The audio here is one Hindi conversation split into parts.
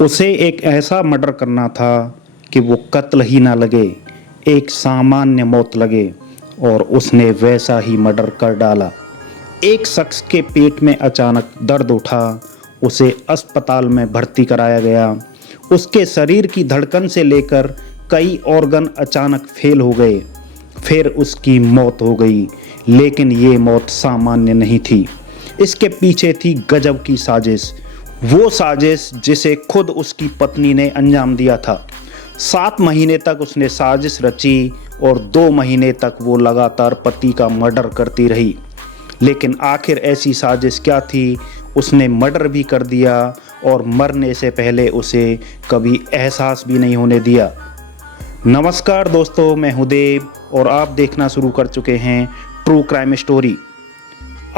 उसे एक ऐसा मर्डर करना था कि वो कत्ल ही ना लगे, एक सामान्य मौत लगे, और उसने वैसा ही मर्डर कर डाला। एक शख्स के पेट में अचानक दर्द उठा, उसे अस्पताल में भर्ती कराया गया। उसके शरीर की धड़कन से लेकर कई ऑर्गन अचानक फेल हो गए, फिर उसकी मौत हो गई। लेकिन ये मौत सामान्य नहीं थी, इसके पीछे थी गजब की साजिश, वो साजिश जिसे खुद उसकी पत्नी ने अंजाम दिया था। 7 महीने तक उसने साजिश रची और 2 महीने तक वो लगातार पति का मर्डर करती रही। लेकिन आखिर ऐसी साजिश क्या थी? उसने मर्डर भी कर दिया और मरने से पहले उसे कभी एहसास भी नहीं होने दिया। नमस्कार दोस्तों, मैं हूं देव और आप देखना शुरू कर चुके हैं ट्रू क्राइम स्टोरी।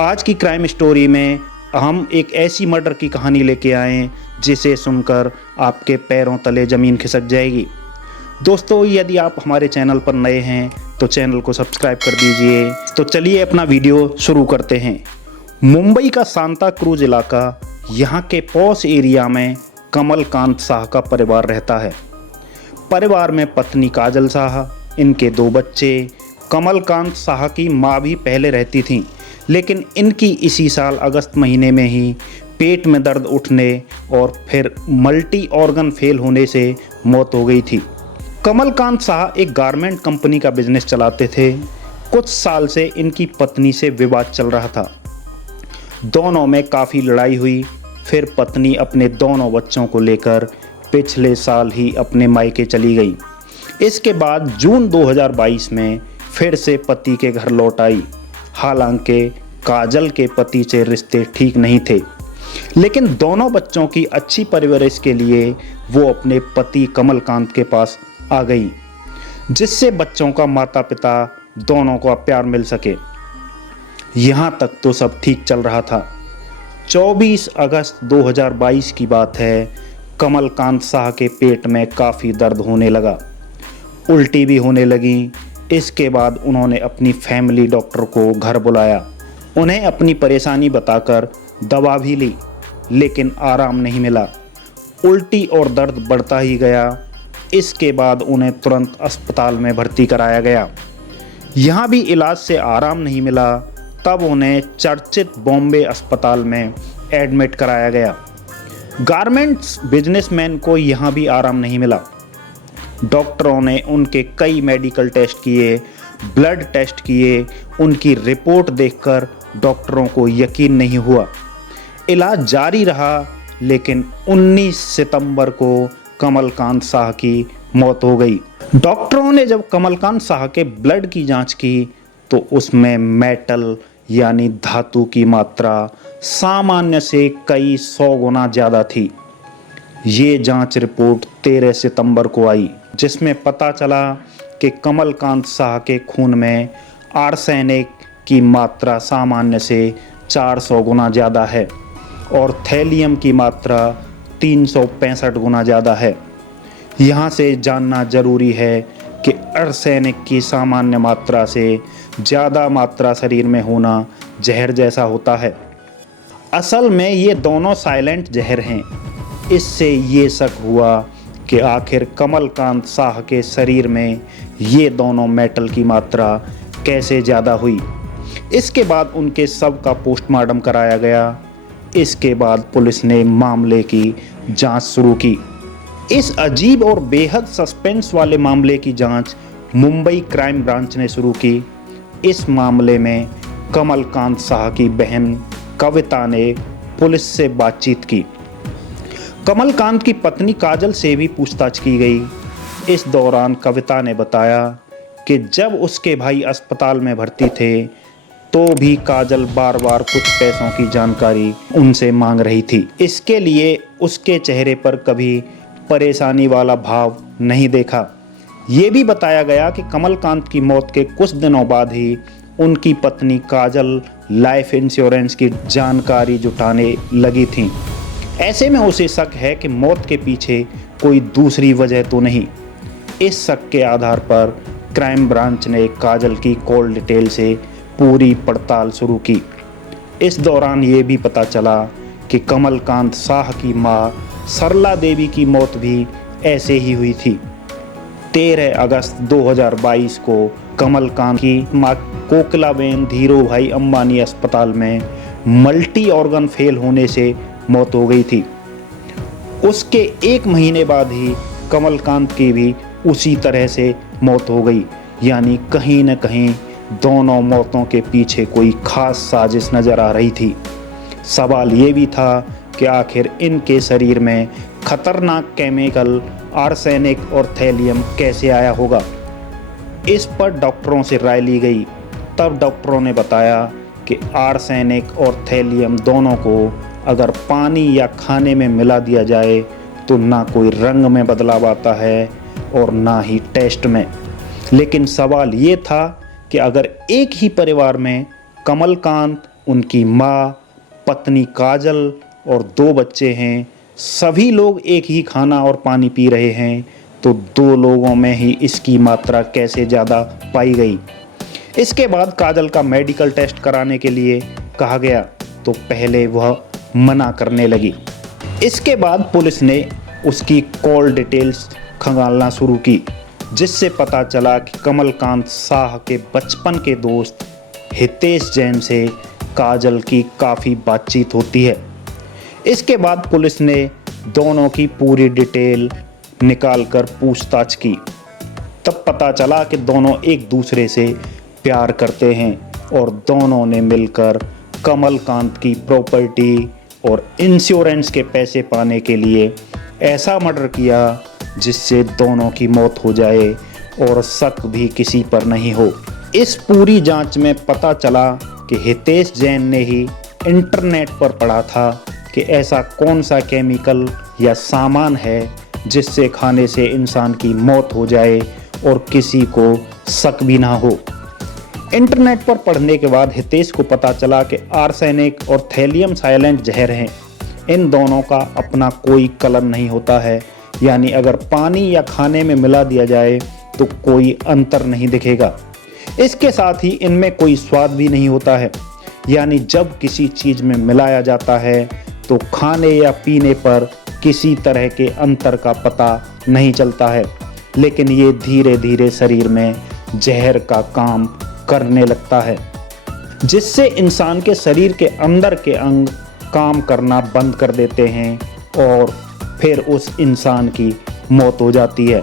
आज की क्राइम स्टोरी में हम एक ऐसी मर्डर की कहानी लेके आए जिसे सुनकर आपके पैरों तले ज़मीन खिसक जाएगी। दोस्तों, यदि आप हमारे चैनल पर नए हैं तो चैनल को सब्सक्राइब कर दीजिए। तो चलिए अपना वीडियो शुरू करते हैं। मुंबई का सांता क्रूज इलाका, यहाँ के पॉश एरिया में कमलकांत शाह का परिवार रहता है। परिवार में पत्नी काजल शाह, इनके 2 बच्चे। कमलकांत शाह की माँ भी पहले रहती थीं, लेकिन इनकी इसी साल अगस्त महीने में ही पेट में दर्द उठने और फिर मल्टी ऑर्गन फेल होने से मौत हो गई थी। कमलकांत शाह एक गारमेंट कंपनी का बिजनेस चलाते थे। कुछ साल से इनकी पत्नी से विवाद चल रहा था, दोनों में काफ़ी लड़ाई हुई। फिर पत्नी अपने दोनों बच्चों को लेकर पिछले साल ही अपने मायके चली गई। इसके बाद जून 2022 में फिर से पति के घर लौट आई। हालांकि काजल के पति से रिश्ते ठीक नहीं थे, लेकिन दोनों बच्चों की अच्छी परवरिश के लिए वो अपने पति कमलकांत के पास आ गई, जिससे बच्चों का माता पिता दोनों को प्यार मिल सके। यहाँ तक तो सब ठीक चल रहा था। 24 अगस्त 2022 की बात है। कमलकांत शाह के पेट में काफ़ी दर्द होने लगा, उल्टी भी होने लगी। इसके बाद उन्होंने अपनी फैमिली डॉक्टर को घर बुलाया। उन्हें अपनी परेशानी बताकर दवा भी ली, लेकिन आराम नहीं मिला। उल्टी और दर्द बढ़ता ही गया। इसके बाद उन्हें तुरंत अस्पताल में भर्ती कराया गया। यहाँ भी इलाज से आराम नहीं मिला, तब उन्हें चर्चित बॉम्बे अस्पताल में एडमिट कराया गया। गारमेंट्स बिजनेसमैन को यहाँ भी आराम नहीं मिला। डॉक्टरों ने उनके कई मेडिकल टेस्ट किए, ब्लड टेस्ट किए। उनकी रिपोर्ट देखकर डॉक्टरों को यकीन नहीं हुआ। इलाज जारी रहा, लेकिन 19 सितंबर को कमलकांत शाह की मौत हो गई। डॉक्टरों ने जब कमलकांत शाह के ब्लड की जांच की तो उसमें मेटल यानी धातु की मात्रा सामान्य से कई 100 गुना ज़्यादा थी। ये जांच रिपोर्ट 13 सितंबर को आई, जिसमें पता चला कि कमलकांत शाह के खून में आर्सेनिक की मात्रा सामान्य से 400 गुना ज़्यादा है और थैलियम की मात्रा 365 गुना ज़्यादा है। यहाँ से जानना जरूरी है कि आर्सेनिक की सामान्य मात्रा से ज़्यादा मात्रा शरीर में होना जहर जैसा होता है। असल में ये दोनों साइलेंट जहर हैं। इससे ये शक हुआ कि आखिर कमलकांत शाह के शरीर में ये दोनों मेटल की मात्रा कैसे ज़्यादा हुई। इसके बाद उनके शव का पोस्टमार्टम कराया गया। इसके बाद पुलिस ने मामले की जांच शुरू की। इस अजीब और बेहद सस्पेंस वाले मामले की जांच मुंबई क्राइम ब्रांच ने शुरू की। इस मामले में कमलकांत शाह की बहन कविता ने पुलिस से बातचीत की। कमलकांत की पत्नी काजल से भी पूछताछ की गई। इस दौरान कविता ने बताया कि जब उसके भाई अस्पताल में भर्ती थे तो भी काजल बार बार कुछ पैसों की जानकारी उनसे मांग रही थी। इसके लिए उसके चेहरे पर कभी परेशानी वाला भाव नहीं देखा। ये भी बताया गया कि कमलकांत की मौत के कुछ दिनों बाद ही उनकी पत्नी काजल लाइफ इंश्योरेंस की जानकारी जुटाने लगी थी। ऐसे में उसे शक है कि मौत के पीछे कोई दूसरी वजह तो नहीं। इस शक के आधार पर क्राइम ब्रांच ने काजल की कॉल डिटेल से पूरी पड़ताल शुरू की। इस दौरान ये भी पता चला कि कमलकांत शाह की मां सरला देवी की मौत भी ऐसे ही हुई थी। 13 अगस्त 2022 को कमलकांत की मां कोकिलाबेन धीरूभाई अंबानी अस्पताल में मल्टी ऑर्गन फेल होने से मौत हो गई थी। उसके 1 महीने बाद ही कमलकांत की भी उसी तरह से मौत हो गई। यानी कहीं न कहीं दोनों मौतों के पीछे कोई खास साजिश नजर आ रही थी। सवाल ये भी था कि आखिर इनके शरीर में खतरनाक केमिकल आर्सेनिक और थैलियम कैसे आया होगा। इस पर डॉक्टरों से राय ली गई। तब डॉक्टरों ने बताया कि आर्सेनिक और थैलियम दोनों को अगर पानी या खाने में मिला दिया जाए तो ना कोई रंग में बदलाव आता है और ना ही टेस्ट में। लेकिन सवाल ये था कि अगर एक ही परिवार में कमलकांत, उनकी माँ, पत्नी काजल और 2 बच्चे हैं, सभी लोग एक ही खाना और पानी पी रहे हैं, तो 2 लोगों में ही इसकी मात्रा कैसे ज़्यादा पाई गई। इसके बाद काजल का मेडिकल टेस्ट कराने के लिए कहा गया तो पहले वह मना करने लगी। इसके बाद पुलिस ने उसकी कॉल डिटेल्स खंगालना शुरू की, जिससे पता चला कि कमलकांत शाह के बचपन के दोस्त हितेश जैन से काजल की काफ़ी बातचीत होती है। इसके बाद पुलिस ने दोनों की पूरी डिटेल निकालकर पूछताछ की। तब पता चला कि दोनों एक दूसरे से प्यार करते हैं और दोनों ने मिलकर कमलकांत की प्रॉपर्टी और इंश्योरेंस के पैसे पाने के लिए ऐसा मर्डर किया जिससे दोनों की मौत हो जाए और शक भी किसी पर नहीं हो। इस पूरी जांच में पता चला कि हितेश जैन ने ही इंटरनेट पर पढ़ा था कि ऐसा कौन सा केमिकल या सामान है जिससे खाने से इंसान की मौत हो जाए और किसी को शक भी ना हो। इंटरनेट पर पढ़ने के बाद हितेश को पता चला कि आर्सेनिक और थैलियम साइलेंट जहर हैं। इन दोनों का अपना कोई कलर नहीं होता है, यानी अगर पानी या खाने में मिला दिया जाए तो कोई अंतर नहीं दिखेगा। इसके साथ ही इनमें कोई स्वाद भी नहीं होता है, यानी जब किसी चीज़ में मिलाया जाता है तो खाने या पीने पर किसी तरह के अंतर का पता नहीं चलता है, लेकिन ये धीरे धीरे शरीर में जहर का काम करने लगता है, जिससे इंसान के शरीर के अंदर के अंग काम करना बंद कर देते हैं और फिर उस इंसान की मौत हो जाती है।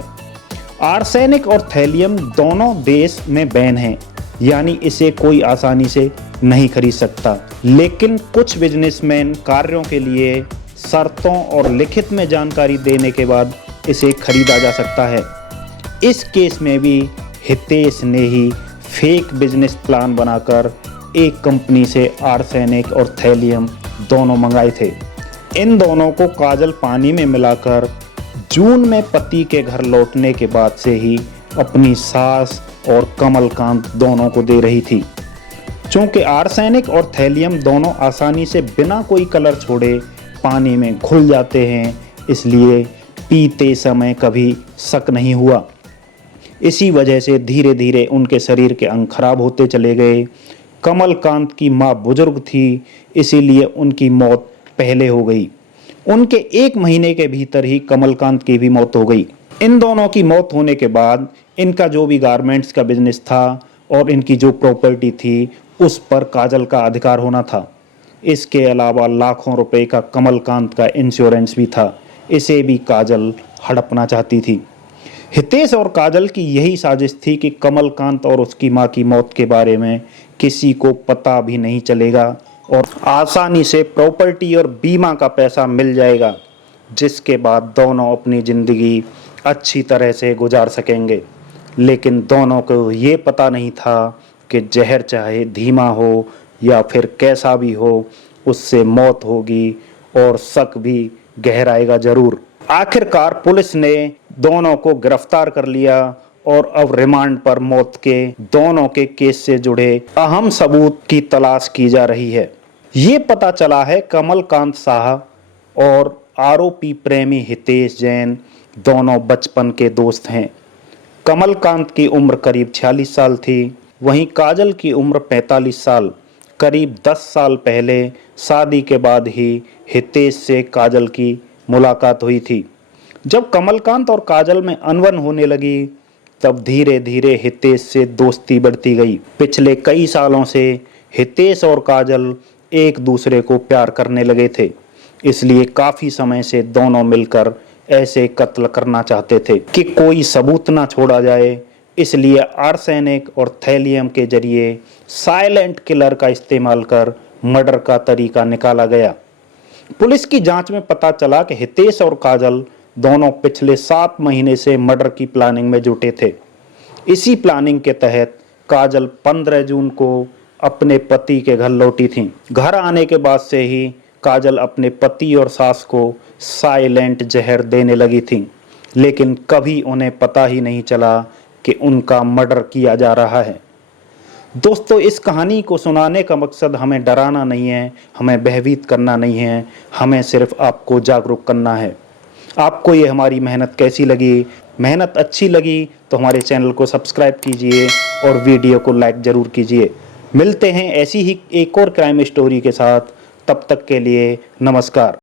आर्सेनिक और थैलियम दोनों देश में बैन हैं, यानी इसे कोई आसानी से नहीं खरीद सकता, लेकिन कुछ बिजनेसमैन कार्यों के लिए शर्तों और लिखित में जानकारी देने के बाद इसे खरीदा जा सकता है। इस केस में भी हितेश ने ही फेक बिजनेस प्लान बनाकर एक कंपनी से आर्सेनिक और थैलियम दोनों मंगाए थे। इन दोनों को काजल पानी में मिलाकर जून में पति के घर लौटने के बाद से ही अपनी सास और कमलकांत दोनों को दे रही थी। चूँकि आर्सेनिक और थैलियम दोनों आसानी से बिना कोई कलर छोड़े पानी में घुल जाते हैं, इसलिए पीते समय कभी शक नहीं हुआ। इसी वजह से धीरे धीरे उनके शरीर के अंग खराब होते चले गए। कमलकांत की माँ बुजुर्ग थी, इसीलिए उनकी मौत पहले हो गई। उनके 1 महीने के भीतर ही कमलकांत की भी मौत हो गई। इन दोनों की मौत होने के बाद इनका जो भी गारमेंट्स का बिजनेस था और इनकी जो प्रॉपर्टी थी उस पर काजल का अधिकार होना था। इसके अलावा लाखों रुपए का कमलकांत का इंश्योरेंस भी था, इसे भी काजल हड़पना चाहती थी। हितेश और काजल की यही साजिश थी कि कमलकांत और उसकी मां की मौत के बारे में किसी को पता भी नहीं चलेगा और आसानी से प्रॉपर्टी और बीमा का पैसा मिल जाएगा, जिसके बाद दोनों अपनी ज़िंदगी अच्छी तरह से गुजार सकेंगे। लेकिन दोनों को ये पता नहीं था कि जहर चाहे धीमा हो या फिर कैसा भी हो, उससे मौत होगी और शक भी गहराएगा ज़रूर। आखिरकार पुलिस ने दोनों को गिरफ्तार कर लिया और अब रिमांड पर मौत के दोनों के केस से जुड़े अहम सबूत की तलाश की जा रही है। ये पता चला है कमलकांत शाह और आरोपी प्रेमी हितेश जैन दोनों बचपन के दोस्त हैं। कमलकांत की उम्र करीब 46 साल थी, वहीं काजल की उम्र 45 साल। करीब 10 साल पहले शादी के बाद ही हितेश से काजल की मुलाकात हुई थी। जब कमलकांत और काजल में अनबन होने लगी, तब धीरे धीरे हितेश से दोस्ती बढ़ती गई। पिछले कई सालों से हितेश और काजल एक दूसरे को प्यार करने लगे थे, इसलिए काफी समय से दोनों मिलकर ऐसे कत्ल करना चाहते थे कि कोई सबूत ना छोड़ा जाए। इसलिए आर्सेनिक और थैलियम के जरिए साइलेंट किलर का इस्तेमाल कर मर्डर का तरीका निकाला गया। पुलिस की जांच में पता चला कि हितेश और काजल दोनों पिछले 7 महीने से मर्डर की प्लानिंग में जुटे थे। इसी प्लानिंग के तहत काजल 15 जून को अपने पति के घर लौटी थी। घर आने के बाद से ही काजल अपने पति और सास को साइलेंट जहर देने लगी थी, लेकिन कभी उन्हें पता ही नहीं चला कि उनका मर्डर किया जा रहा है। दोस्तों, इस कहानी को सुनाने का मकसद हमें डराना नहीं है, हमें भयभीत करना नहीं है, हमें सिर्फ आपको जागरूक करना है। आपको ये हमारी मेहनत कैसी लगी? मेहनत अच्छी लगी तो हमारे चैनल को सब्सक्राइब कीजिए और वीडियो को लाइक ज़रूर कीजिए। मिलते हैं ऐसी ही एक और क्राइम स्टोरी के साथ। तब तक के लिए नमस्कार।